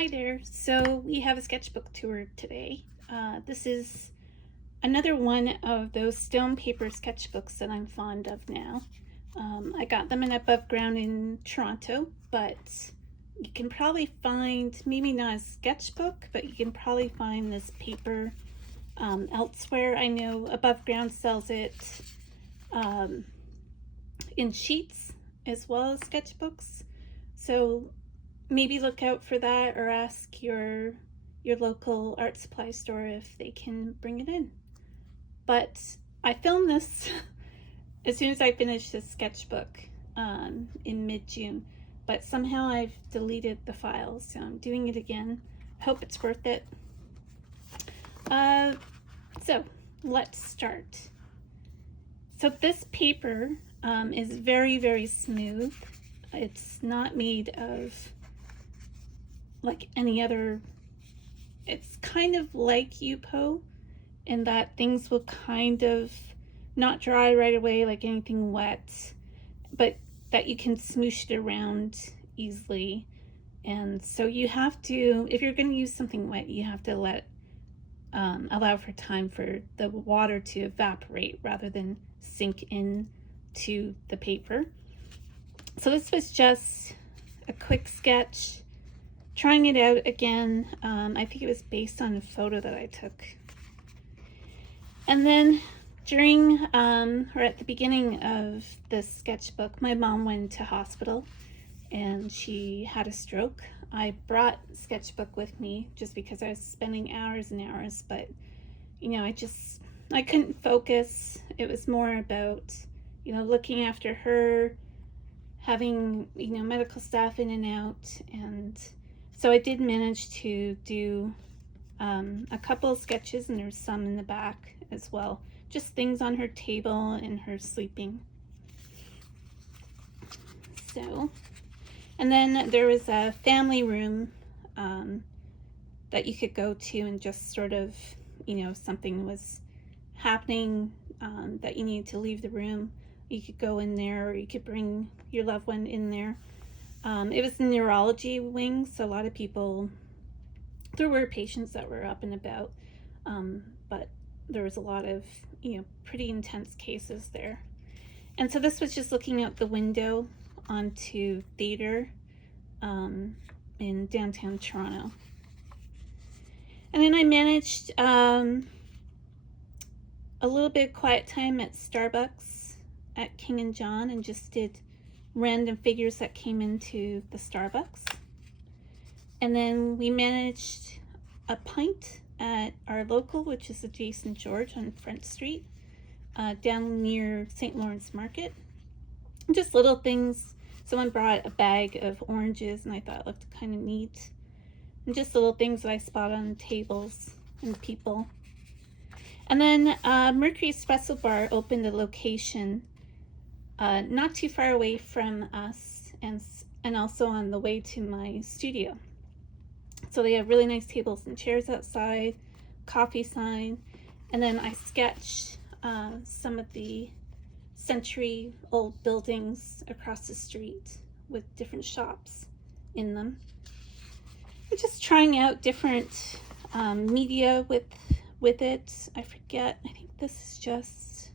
Hi there. So we have a sketchbook tour today. This is another one of those stone paper sketchbooks that I'm fond of now. I got them in Aboveground in Toronto, but you can probably find, maybe not a sketchbook, but you can probably find this paper elsewhere. I know Aboveground sells it in sheets as well as sketchbooks. So maybe look out for that, or ask your local art supply store if they can bring it in. But I filmed this as soon as I finished this sketchbook in mid-June, but somehow I've deleted the files, so I'm doing it again. Hope it's worth it. So let's start. So this paper is very, very smooth. It's not made of like any other. It's kind of like Yupo in that things will kind of not dry right away like anything wet, but that you can smoosh it around easily. And so you have to, if you're going to use something wet, you have to allow for time for the water to evaporate rather than sink in to the paper. So this was just a quick sketch, trying it out again. I think it was based on a photo that I took. And then during, or at the beginning of this sketchbook, my mom went to hospital and she had a stroke. I brought sketchbook with me just because I was spending hours and hours, but I couldn't focus. It was more about, looking after her, having, medical staff in and out. And so I did manage to do a couple of sketches, and there's some in the back as well. Just things on her table and her sleeping. So, and then there was a family room that you could go to and just sort of, if something was happening that you needed to leave the room, you could go in there, or you could bring your loved one in there. It was the neurology wing, so a lot of people, there were patients that were up and about, but there was a lot of, pretty intense cases there. And so this was just looking out the window onto theater in downtown Toronto. And then I managed a little bit of quiet time at Starbucks at King and John, and just did random figures that came into the Starbucks. And then we managed a pint at our local, which is adjacent George on Front Street, down near St. Lawrence Market. Just little things. Someone brought a bag of oranges and I thought it looked kind of neat. And just little things that I spot on tables and people. And then Mercury Espresso Bar opened a location not too far away from us, and also on the way to my studio. So they have really nice tables and chairs outside, coffee sign, and then I sketched some of the century-old buildings across the street with different shops in them. I'm just trying out different media with it. I forget, I think this is just,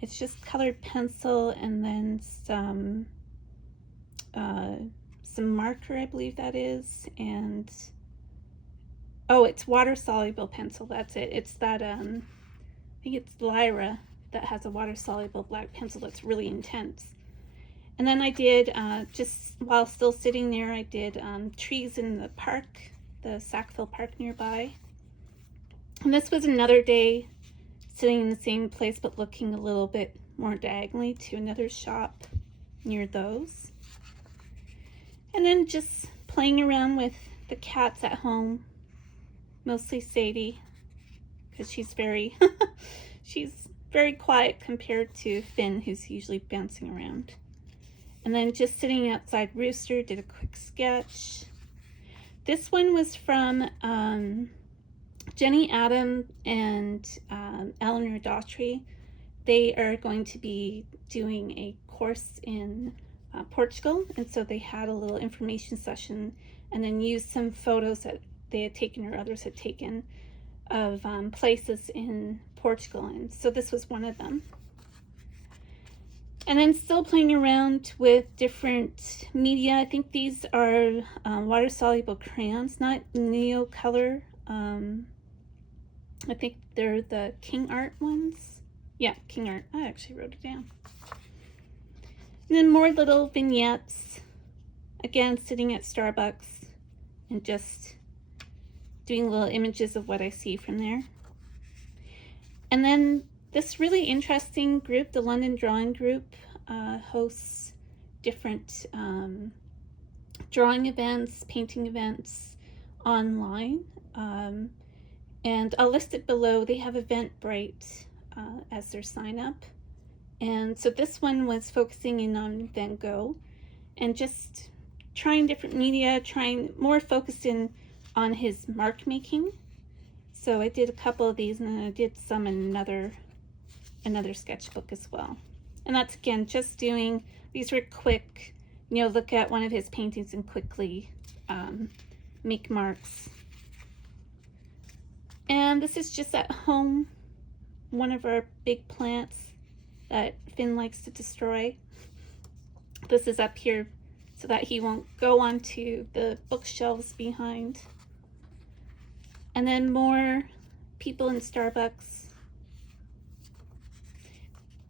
it's just colored pencil and then some marker, I believe that is, and oh, it's water soluble pencil. That's it. It's that I think it's Lyra that has a water soluble black pencil that's really intense. And then I did just while still sitting there, I did trees in the park, the Sackville Park nearby. And this was another day sitting in the same place but looking a little bit more diagonally to another shop near those. And then just playing around with the cats at home, mostly Sadie, because she's very quiet compared to Finn, who's usually bouncing around. And then just sitting outside Rooster, did a quick sketch. This one was from Jenny Adam and Eleanor Doughty. They are going to be doing a course in Portugal, and so they had a little information session and then used some photos that they had taken or others had taken of places in Portugal, and so this was one of them. And then still playing around with different media. I think these are water-soluble crayons, not Neocolor. I think they're the King Art ones. Yeah, King Art. I actually wrote it down. And then more little vignettes. Again, sitting at Starbucks and just doing little images of what I see from there. And then this really interesting group, the London Drawing Group, hosts different drawing events, painting events online. And I'll list it below. They have Eventbrite as their sign up. And so this one was focusing in on Van Gogh and just trying different media, trying more focused in on his mark making. So I did a couple of these, and then I did some in another sketchbook as well. And that's, again, just doing, these were quick, you know, look at one of his paintings and quickly make marks. And this is just at home, one of our big plants that Finn likes to destroy. This is up here so that he won't go onto the bookshelves behind. And then more people in Starbucks.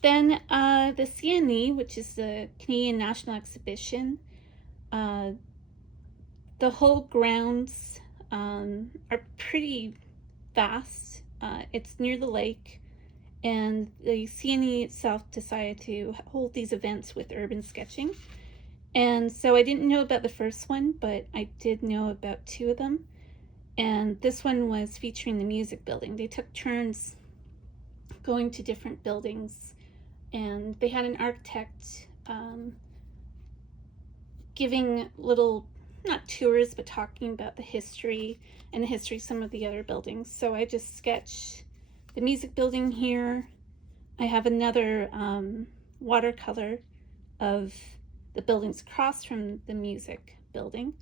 Then the CNE, which is the Canadian National Exhibition. The whole grounds are pretty vast. It's near the lake, and the CNE itself decided to hold these events with urban sketching. And so I didn't know about the first one, but I did know about two of them. And this one was featuring the music building. They took turns going to different buildings, and they had an architect giving little, not tours, but talking about the history and the history of some of the other buildings. So I just sketched the music building here. I have another watercolor of the buildings across from the music building.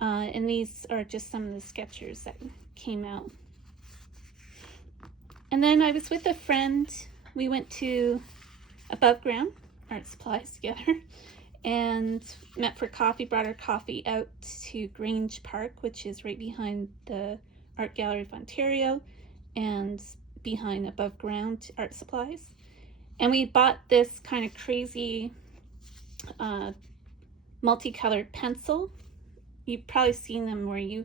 And these are just some of the sketchers that came out. And then I was with a friend. We went to Aboveground Art Supplies together and met for coffee, brought our coffee out to Grange Park, which is right behind the Art Gallery of Ontario and behind Aboveground Art Supplies. And we bought this kind of crazy multicolored pencil. You've probably seen them where you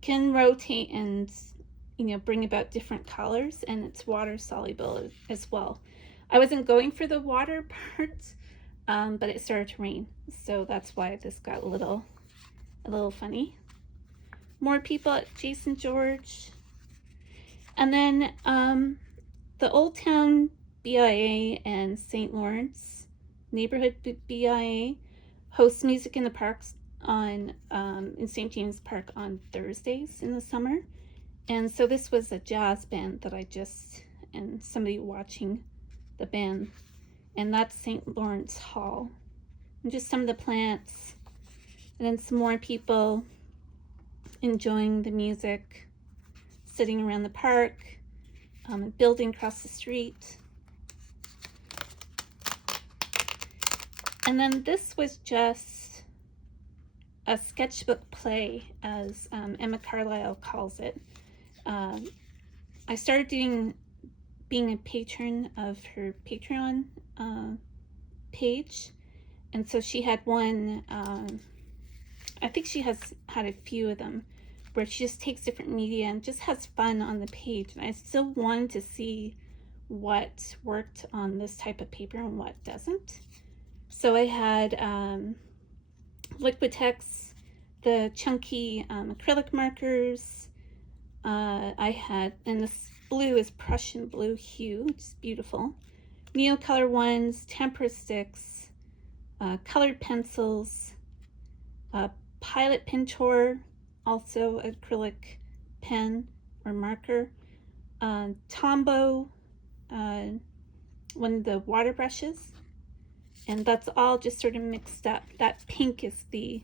can rotate and, you know, bring about different colors, and it's water soluble as well. I wasn't going for the water part, but it started to rain, so that's why this got a little funny. More people at Jason George. And then the Old Town BIA and St. Lawrence Neighborhood BIA hosts Music in the Parks on in St. James Park on Thursdays in the summer. And so this was a jazz band that and somebody watching the band, and that's St. Lawrence Hall. And just some of the plants, and then some more people enjoying the music, sitting around the park, a building across the street. And then this was just a sketchbook play, as Emma Carlisle calls it. I started being a patron of her Patreon page, and so she had one, I think she has had a few of them, where she just takes different media and just has fun on the page. And I still wanted to see what worked on this type of paper and what doesn't. So I had Liquitex, the chunky acrylic markers. I had, and this blue is Prussian blue hue, which is beautiful. Neocolor ones, tempera sticks, colored pencils, Pilot Pintor, also acrylic pen or marker, Tombow, one of the water brushes, and that's all just sort of mixed up. That pink is the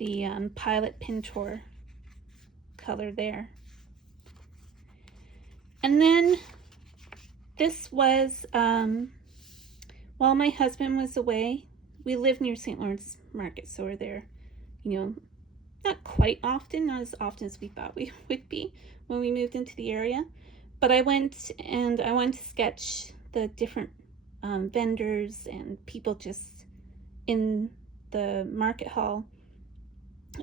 the Pilot Pintor color there. And then this was, while my husband was away, we live near St. Lawrence Market, so we're there, you know, not quite often, not as often as we thought we would be when we moved into the area. But I wanted to sketch the different vendors and people just in the market hall,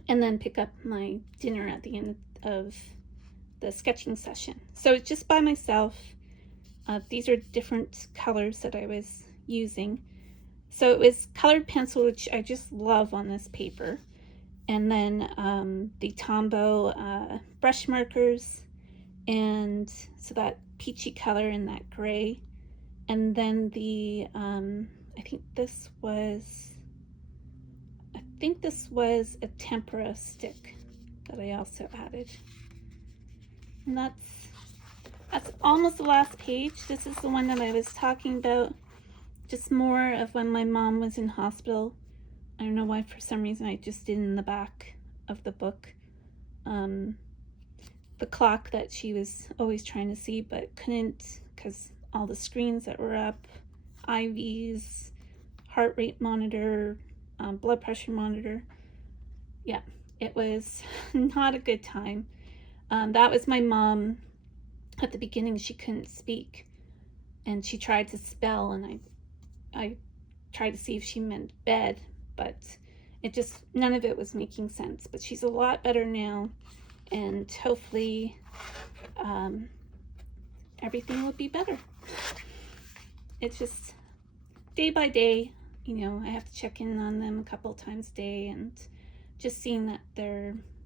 and then pick up my dinner at the end of the sketching session. So it's just by myself. These are different colors that I was using. So it was colored pencil, which I just love on this paper, and then the Tombow brush markers, and so that peachy color and that gray, and then the I think this was a tempera stick that I also added. And that's almost the last page. This is the one that I was talking about, just more of when my mom was in hospital. I don't know why, for some reason I just did in the back of the book. The clock that she was always trying to see but couldn't because all the screens that were up, IVs, heart rate monitor, blood pressure monitor. Yeah, it was not a good time. That was my mom. At the beginning, she couldn't speak, and she tried to spell, and I tried to see if she meant bed, but none of it was making sense. But she's a lot better now, and hopefully everything will be better. It's just day by day, you know, I have to check in on them a couple times a day, and just seeing that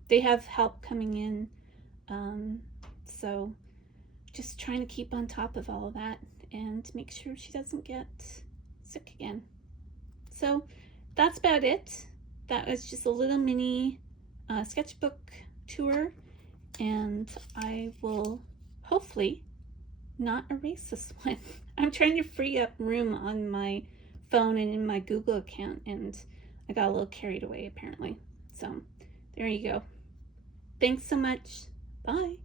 they have help coming in. So just trying to keep on top of all of that and make sure she doesn't get sick again. So that's about it. That was just a little mini sketchbook tour, and I will hopefully not erase this one. I'm trying to free up room on my phone and in my Google account, and I got a little carried away apparently. So there you go. Thanks so much. Bye.